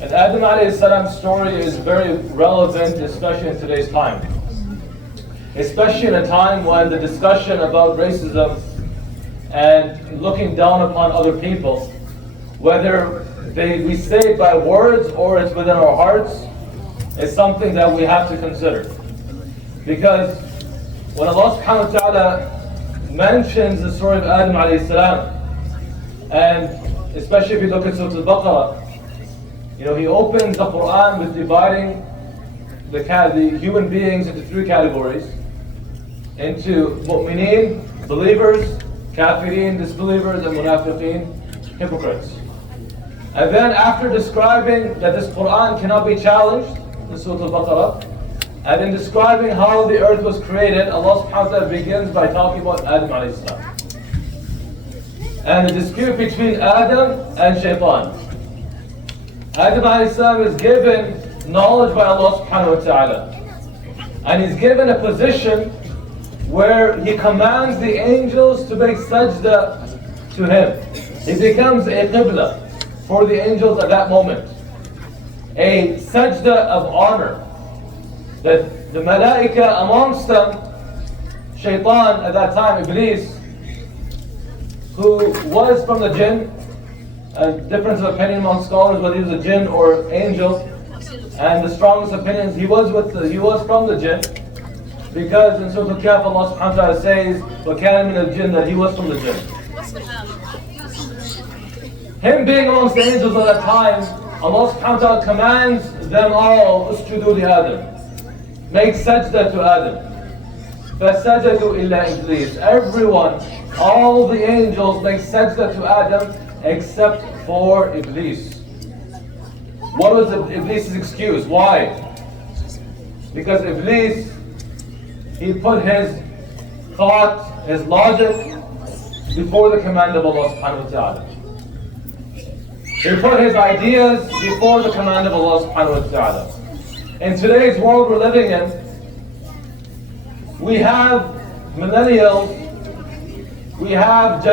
And Adam alayhi salam's story is very relevant, especially in today's time. Especially in a time when the discussion about racism and looking down upon other people, whether we say it by words or it's within our hearts, is something that we have to consider. Because when Allah subhanahu wa ta'ala mentions the story of Adam alayhi salam, and especially if you look at Surah Al-Baqarah, he opens the Quran with dividing the human beings into three categories: into mu'mineen, believers; kafirin, disbelievers; and munafiqeen, hypocrites. And then after describing that this Quran cannot be challenged in Surah Al-Baqarah, and in describing how the earth was created, Allah subhanahu wa ta'ala begins by talking about Adam alayhi salam and the dispute between Adam and Shaitan. Adam alayhi salam is given knowledge by Allah subhanahu wa ta'ala, and he's given a position where he commands the angels to make sajda to him. He becomes a qibla for the angels at that moment, a sajda of honor, that the malaika amongst them, Shaitan at that time, Iblis, who was from the jinn, a difference of opinion among scholars whether he was a jinn or angel, and the strongest opinions he was from the jinn, because in Surah Al-Kahf Allah subhanahu wa ta'ala says وَكَانَ مِنَ الْجِنِّ, that he was from the jinn. Him being amongst the angels at that time, Allah subhanahu wa ta'ala commands them all, usjudu li Adam, make sajda to Adam. فَسَجَدُوا إِلَّا إِبْلِيسَ, everyone, all the angels make sajda to Adam except for Iblis. What was Iblis' excuse? Why? Because Iblis, he put his thought, his logic before the command of Allah subhanahu wa ta'ala. He put his ideas before the command of Allah subhanahu wa ta'ala. In today's world we're living in, we have millennials, we have the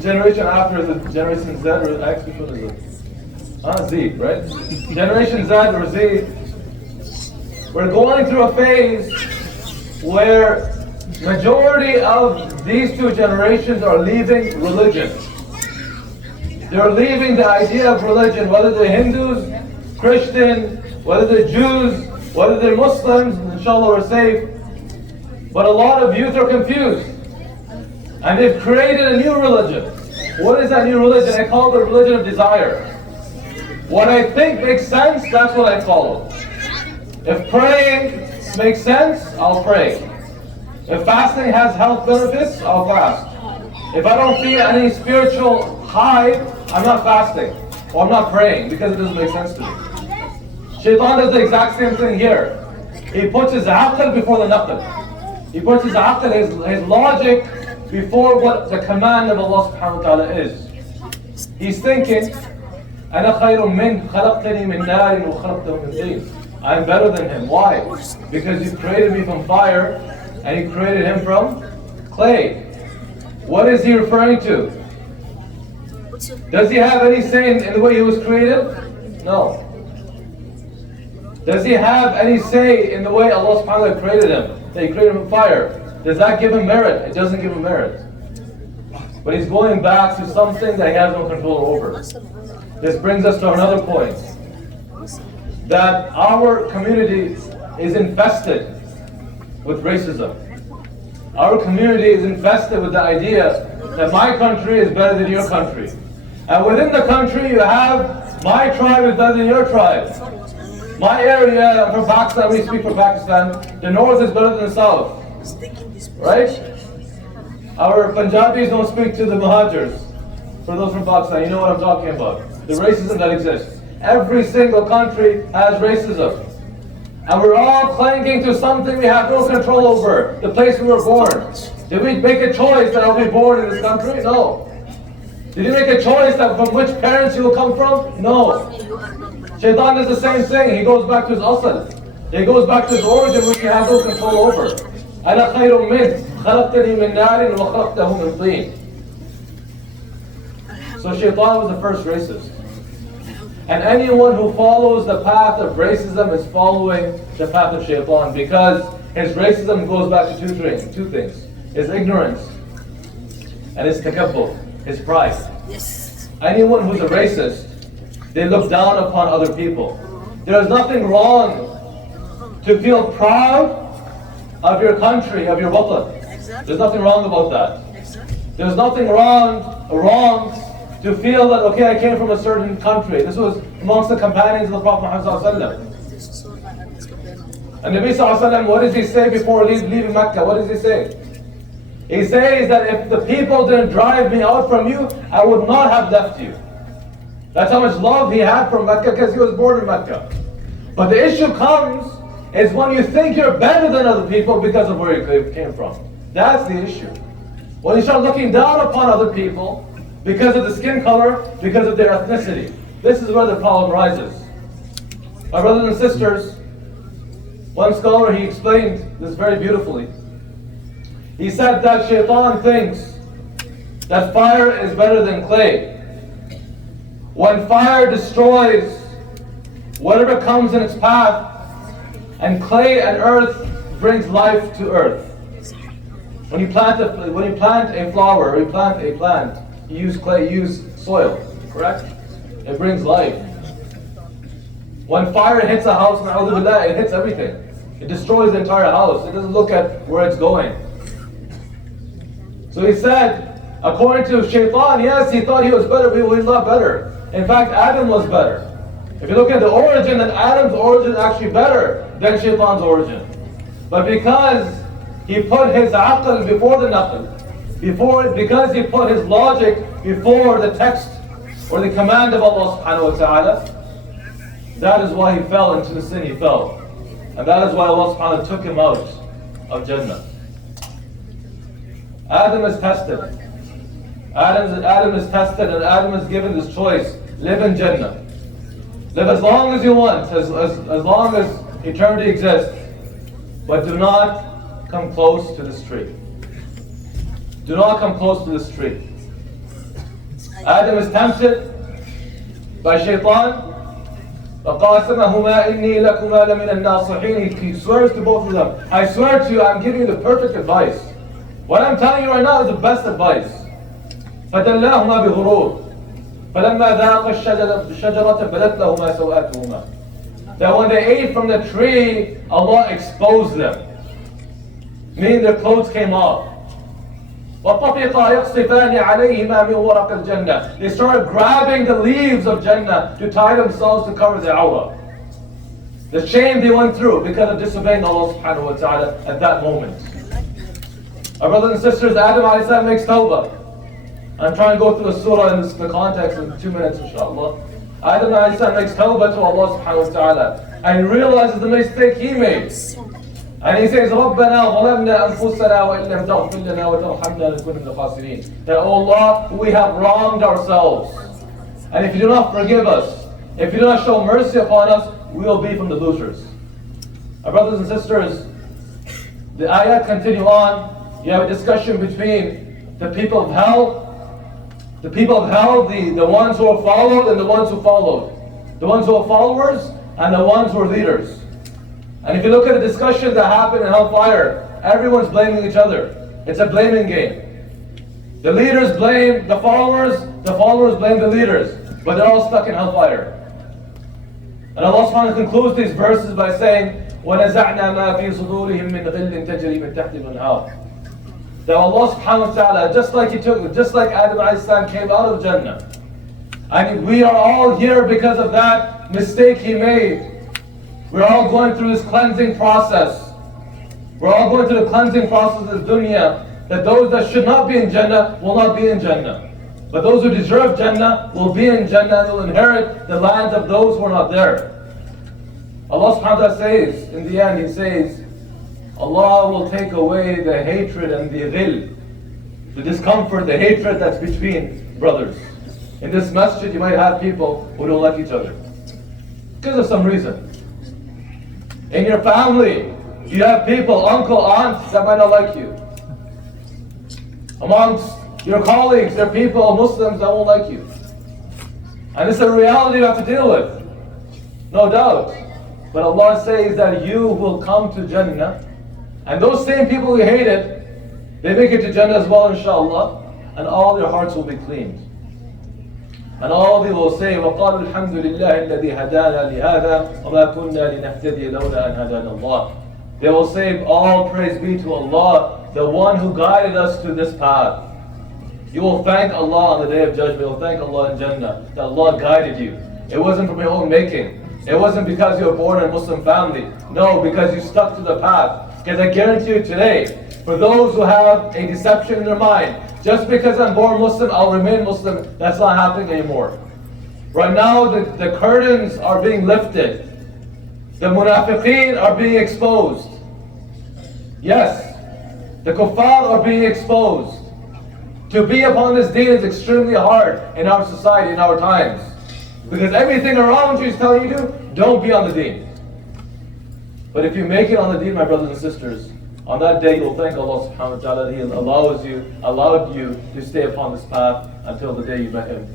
generation after the Generation Z or X, which one is it? Z, right? Generation Z or Z. We're going through a phase where majority of these two generations are leaving religion. They're leaving the idea of religion, whether they're Hindus, Christian, whether they're Jews, whether they're Muslims, inshallah we're safe. But a lot of youth are confused. And they've created a new religion. What is that new religion? I call it the religion of desire. What I think makes sense, that's what I follow. If praying makes sense, I'll pray. If fasting has health benefits, I'll fast. If I don't feel any spiritual high, I'm not fasting. Or I'm not praying because it doesn't make sense to me. Shaitan does the exact same thing here. He puts his aql before the naql. He puts his aql, his logic, before what the command of Allah subhanahu wa ta'ala is. He's thinking, أَنَا خَيْرٌ مِّنْ خَلَقْتَنِي مِنْ نَارٍ وَخَلَقْتَهُ مِنْ طِينٍ. I'm better than him. Why? Because you created me from fire and you created him from clay. What is he referring to? Does he have any say in the way he was created? No. Does he have any say in the way Allah subhanahu wa ta'ala created him? That he created him from fire? Does that give him merit? It doesn't give him merit. But he's going back to something that he has no control over. This brings us to another point. That our community is infested with racism. Our community is infested with the idea that my country is better than your country. And within the country you have, my tribe is better than your tribe. My area, I'm from Pakistan, we speak for Pakistan, the north is better than the south. Right? Our Punjabis don't speak to the Muhajirs. For those from Pakistan, you know what I'm talking about. The racism that exists. Every single country has racism. And we're all clinging to something we have no control over. The place we were born. Did we make a choice that I'll be born in this country? No. Did you make a choice that from which parents you will come from? No. Shaitan does the same thing. He goes back to his asl. He goes back to his origin which he has no control over. أَنَا خَيْرٌ مِّنْ خَلَقْتَنِي مِنْ نَارٍ وَخَلَقْتَهُ مِنْ طِينٍ. So Shaitan was the first racist. And anyone who follows the path of racism is following the path of shaitan, because his racism goes back to two things. His ignorance and his takabbur, his pride. Yes. Anyone who's a racist, they look down upon other people. There is nothing wrong to feel proud of your country, of your watan. Exactly. There's nothing wrong about that. Exactly. There's nothing wrong to feel that, okay, I came from a certain country. This was amongst the companions of the Prophet Muhammad. And Nabi Sallallahu, what does he say before leaving Mecca? What does he say? He says that if the people didn't drive me out from you, I would not have left you. That's how much love he had for Mecca, because he was born in Mecca. But the issue comes is when you think you're better than other people because of where you came from. That's the issue. When you start looking down upon other people because of the skin color, because of their ethnicity, this is where the problem rises. My brothers and sisters, one scholar, he explained this very beautifully. He said that shaitan thinks that fire is better than clay. When fire destroys whatever comes in its path, and clay and earth brings life to earth. When you plant a flower, or you plant a plant, you use clay, you use soil, correct? It brings life. When fire hits a house, it hits everything. It destroys the entire house. It doesn't look at where it's going. So he said, according to shaitan, yes, he thought he was better, but he was not better. In fact, Adam was better. If you look at the origin, then Adam's origin is actually better than shaitan's origin. But because he put his aql before the naql, because he put his logic before the text or the command of Allah subhanahu wa ta'ala, that is why he fell into the sin he fell. And that is why Allah subhanahu wa ta'ala took him out of Jannah. Adam is tested. Adam is tested, and Adam is given this choice. Live in Jannah. Live as long as you want, as long as eternity exists. But do not come close to this tree. Do not come close to this tree. Adam is tempted by shaitan. فَقَاسَمَهُمَا إِنِّي لَكُمَا لَمِنَ النَّاصِحِينَ. He swears to both of them. I swear to you, I'm giving you the perfect advice. What I'm telling you right now is the best advice. فَدَلَّاهُمَا بِغُرُورٍ فَلَمَّا ذَاقَ الشَّجَرَةَ بَدَتْ لَهُمَا سَوْآتُهُمَا. That when they ate from the tree, Allah exposed them. Meaning their clothes came off. وَطَفِقَا يَقْصِفَانِ عَلَيْهِمَا مِنْ وَرَقِ الْجَنَّةِ. They started grabbing the leaves of Jannah to tie themselves to cover their awrah. The shame they went through because of disobeying Allah subhanahu wa ta'ala at that moment. Our brothers and sisters, Adam a.s. makes tawbah. I'm trying to go through the surah in the context in 2 minutes, inshallah. Adam a.s. makes tawbah to Allah subhanahu wa ta'ala. And he realizes the mistake he made. And he says, رَبَّنَا ظَلَمْنَا أَنفُسَنَا وَإِن لَمْ تَغْفِرْ لَنَا وَتَرْحَمْنَا لَنَكُونَ مِنَ الْخَاسِرِينَ. That, oh Allah, we have wronged ourselves. And if you do not forgive us, if you do not show mercy upon us, we will be from the losers. Our brothers and sisters, the ayat continue on. You have a discussion between the people of hell. The people of hell, the ones who are followed and the ones who followed. The ones who are followers and the ones who are leaders. And if you look at the discussions that happen in hellfire, everyone's blaming each other. It's a blaming game. The leaders blame the followers blame the leaders, but they're all stuck in hellfire. And Allah subhanahu wa ta'ala concludes these verses by saying, وَنَزَعْنَا مَا فِي صُدُورِهِم مِّن غِلٍّ تَجْرِي مِن تَحْتِهِمُ الْأَنْهَارُ. That Allah subhanahu wa ta'ala, just like Adam a.s. came out of Jannah. And we are all here because of that mistake he made. We're all going through this cleansing process. We're all going through the cleansing process of dunya. That those that should not be in Jannah will not be in Jannah. But those who deserve Jannah will be in Jannah and will inherit the lands of those who are not there. Allah subhanahu wa ta'ala says, in the end, He says, Allah will take away the hatred and the ghil, the discomfort, the hatred that's between brothers. In this masjid, you might have people who don't like each other because of some reason. In your family, you have people, uncle, aunts that might not like you. Amongst your colleagues, there are people, Muslims that won't like you. And it's a reality you have to deal with. No doubt. But Allah says that you will come to Jannah, and those same people who hated, they make it to Jannah as well, inshallah, and all their hearts will be cleaned. And all they will say, وَقَالُوا الْحَمْدُ لِلَّهِ الَّذِي هَدَانَا لِهَذَا وَمَا كُنَّا لِنَهْتَدِيَ لَوْلَا أَنْ هَدَانَا اللَّهُ. They will say, all praise be to Allah, the one who guided us to this path. You will thank Allah on the Day of Judgment. You will thank Allah in Jannah that Allah guided you. It wasn't from your own making. It wasn't because you were born in a Muslim family. No, because you stuck to the path. Because I guarantee you today, for those who have a deception in their mind, just because I'm born Muslim, I'll remain Muslim, that's not happening anymore. Right now, the curtains are being lifted. The munafiqeen are being exposed. Yes, the kuffar are being exposed. To be upon this deen is extremely hard in our society, in our times. Because everything around you is telling you to, don't be on the deen. But if you make it on the deen, my brothers and sisters, on that day you'll thank Allah subhanahu wa ta'ala that He allowed you to stay upon this path until the day you met Him.